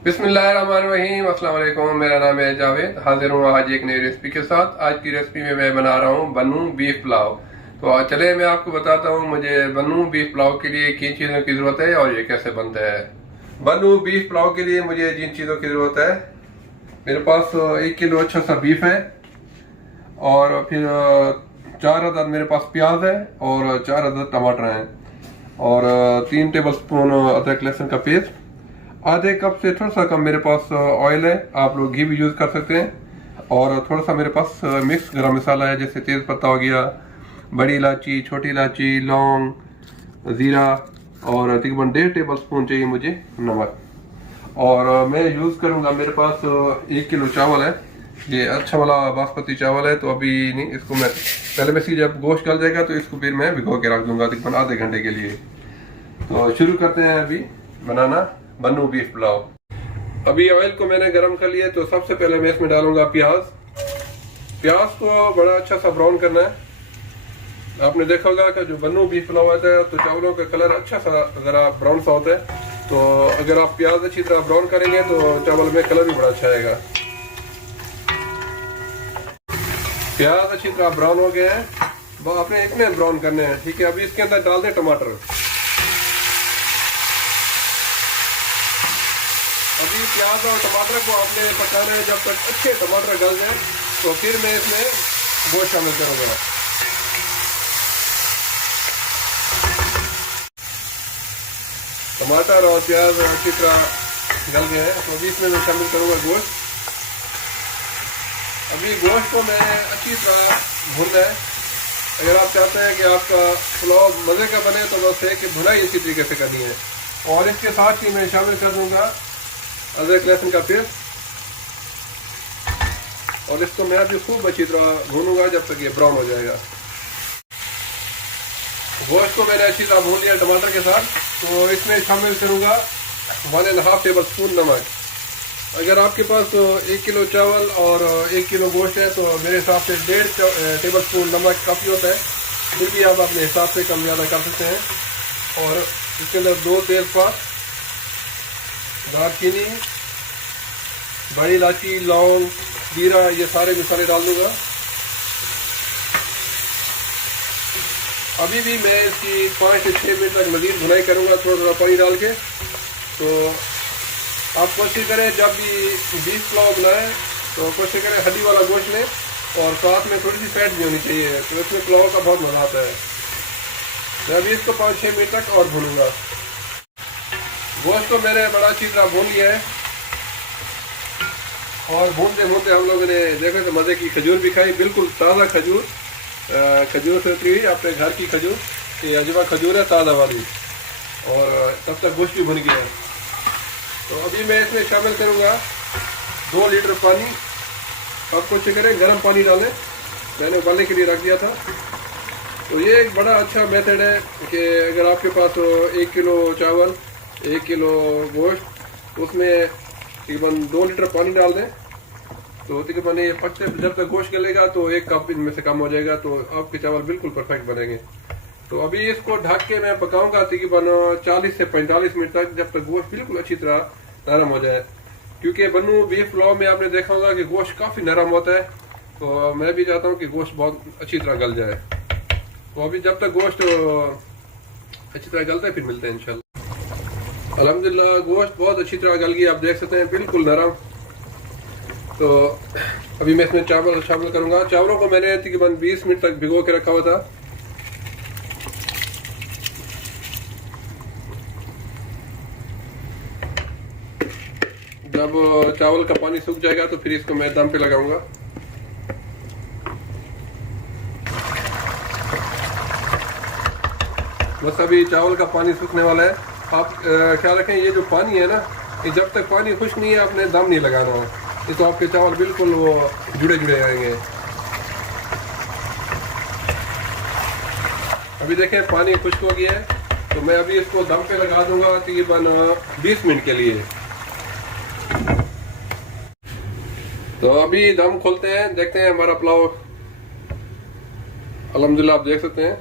बिस्मिल्लाहिर्रहमानिर्रहीम, अस्सलाम वालेकुम। मेरा नाम है जावेद। हाजिर हूँ आज एक नई रेसिपी के साथ। आज की रेसिपी में मैं बना रहा हूँ बन्नू बीफ पुलाव। तो चले मैं आपको बताता हूँ मुझे बन्नू बीफ पुलाव के लिए किन चीज़ों की ज़रूरत है और ये कैसे बनता है। बन्नू बीफ पुलाव के लिए मुझे जिन चीज़ों की ज़रूरत है, मेरे पास 1 किलो अच्छा सा बीफ है, और फिर 4 अदद मेरे पास प्याज है, और 4 अदद टमाटर हैं, और 3 टेबल स्पून अदरक लहसुन का पेस्ट। आधे कप से थोड़ा सा कम मेरे पास ऑयल है, आप लोग घी भी यूज़ कर सकते हैं। और थोड़ा सा मेरे पास मिक्स गरम मसाला है, जैसे तेज़ पत्ता हो गया, बड़ी इलायची, छोटी इलायची, लौंग, ज़ीरा, और तकरीबन 1.5 टेबल स्पून चाहिए मुझे नमक। और मैं यूज़ करूँगा, मेरे पास 1 किलो चावल है, ये अच्छा वाला बासमती चावल है। तो अभी नहीं, इसको मैं पहले में जब गोश्त गल जाएगा तो इसको फिर मैं भिगो के रख दूंगा तकरीबन आधे घंटे के लिए। तो शुरू करते हैं अभी बनाना बन्नू बीफ पुलाव। अभी ऑयल को मैंने गरम कर लिया, तो सबसे पहले मैं इसमें डालूंगा प्याज। प्याज को बड़ा अच्छा सा ब्राउन करना है। आपने देखा होगा कि जो बन्नू बीफ पुलाव आता है तो चावलों का कलर अच्छा सा जरा ब्राउन सा होता है। तो अगर आप प्याज अच्छी तरह ब्राउन करेंगे तो चावल में कलर भी बड़ा अच्छा आएगा। प्याज अच्छी तरह ब्राउन हो गए हैं, वो आपने इतने ब्राउन करने हैं, ठीक है। अभी इसके अंदर डाल दें टमाटर। अभी प्याज और टमाटर को आपने पकाना है जब तक अच्छे टमाटर गल जाए, तो फिर मैं इसमें गोश्त शामिल करूंगा। टमाटर और प्याज अच्छी तरह गल गए हैं, तो अभी इसमें मैं शामिल करूंगा गोश्त। अभी गोश्त को मैंने अच्छी तरह भूनना है। अगर आप चाहते हैं कि आपका पुलाव मज़े का बने तो बस है कि भुनाई इसी तरीके से करनी है। और इसके साथ ही मैं शामिल कर दूंगा अदरक लहसुन का पेस्ट, और इसको मैं अभी खूब अच्छी तरह भूनूंगा जब तक ये ब्राउन हो जाएगा। गोश्त को मैंने अच्छी तरह भून लिया टमाटर के साथ, तो इसमें शामिल करूंगा 1.5 टेबल स्पून नमक। अगर आपके पास 1 किलो चावल और 1 किलो गोश्त है तो मेरे हिसाब से 1.5 टेबल स्पून नमक काफ़ी होता है, फिर भी आप अपने हिसाब से कम ज़्यादा कर सकते हैं। और इसके अंदर 2 तेज़पात, दालचीनी, बड़ी इलायची, लौंग, जीरा, ये सारे मसाले डाल दूंगा। अभी भी मैं इसकी 5 से 6 मिनट तक मज़ीद भुनाई करूंगा, थोड़ा थोड़ा पानी डाल के। तो आप कोशिश करें जब भी बीफ पुलाव बनाएं तो कोशिश करें हड्डी वाला गोश्त लें, और साथ में थोड़ी सी फैट भी होनी चाहिए, तो इसमें पुलाव का बहुत मज़ा आता है। मैं अभी इसको 5-6 मिनट तक और भूनूंगा। गोश्त को मैंने बड़ा अच्छी तरह भून लिया है, और भूनते भूनते हम लोगों ने देखो तो मज़े की खजूर भी खाई, बिल्कुल ताज़ा खजूर, खजूर से हुई अपने घर की खजूर, ये अजवा खजूर है ताज़ा वाली। और तब तक गोश्त भी भुन गया है। तो अभी मैं इसमें शामिल करूँगा 2 लीटर पानी। आप कोशिश करें गर्म पानी डालें, मैंने उबालने के लिए रख दिया था। तो ये एक बड़ा अच्छा मेथड है कि अगर आपके पास 1 किलो चावल, 1 किलो गोश्त, उसमें तकरीबन 2 लीटर पानी डाल दें, तो तकरीबन ये पकते जब तक गोश्त गलेगा तो 1 कप इनमें से कम हो जाएगा, तो आपके चावल बिल्कुल परफेक्ट बनेंगे। तो अभी इसको ढक के मैं पकाऊंगा तकरीबन 40 से 45 मिनट तक, जब तक गोश्त बिल्कुल अच्छी तरह नरम हो जाए। क्योंकि बन्नू बीफ पुलाव में आपने देखा होगा कि गोश्त काफ़ी नरम होता है, तो मैं भी चाहता हूँ कि गोश्त बहुत अच्छी तरह गल जाए। तो अभी जब तक गोश्त अच्छी तरह गलता है फिर मिलते हैं इंशाल्लाह। अल्हम्दुलिल्लाह गोश्त बहुत अच्छी तरह गल गई, आप देख सकते हैं बिल्कुल नरम। तो अभी मैं इसमें चावल शामिल करूंगा। चावलों को मैंने तकरीबन 20 मिनट तक भिगो के रखा हुआ था। जब चावल का पानी सूख जाएगा तो फिर इसको मैं दम पे लगाऊंगा। बस अभी चावल का पानी सूखने वाला है। आप ख्याल रखें, ये जो पानी है ना, ये जब तक पानी खुश्क नहीं है आपने दम नहीं लगाना है, ये तो आपके चावल बिल्कुल वो जुड़े जुड़े आएंगे। अभी देखें पानी खुश्क हो गया है, तो मैं अभी इसको दम पे लगा दूंगा तकरीबन 20 मिनट के लिए। तो अभी दम खोलते हैं, देखते हैं हमारा पुलाव। अल्हम्दुलिल्लाह आप देख सकते हैं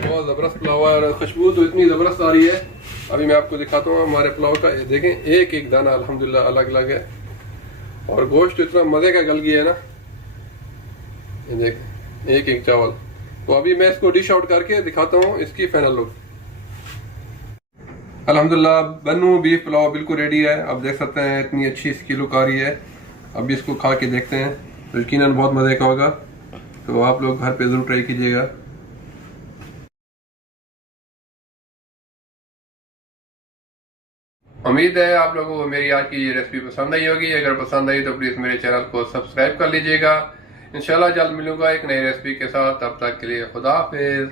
बहुत ज़बरदस्त पुलाव है, और खुशबू तो इतनी ज़बरदस्त आ रही है अभी मैं आपको दिखाता हूँ हमारे पुलाव का। ये देखें, एक एक दाना अल्हम्दुलिल्लाह अलग अलग है और गोश्त तो इतना मजे का गल गया है ना। ये देखें, एक एक चावल। तो अभी मैं इसको डिश आउट करके दिखाता हूँ इसकी फाइनल लुक। अल्हम्दुलिल्लाह बन्नू बीफ पुलाव बिल्कुल रेडी है। आप देख सकते हैं इतनी अच्छी इसकी लुक आ रही है। अभी इसको खा के देखते हैं, तो यकीनन बहुत मजे का होगा। तो आप लोग घर पे जरूर ट्राई कीजिएगा। उम्मीद है आप लोगों को मेरी आज की ये रेसिपी पसंद आई होगी। अगर पसंद आई तो प्लीज मेरे चैनल को सब्सक्राइब कर लीजिएगा। इंशाल्लाह जल्द मिलूंगा एक नई रेसिपी के साथ। तब तक के लिए खुदा हाफिज।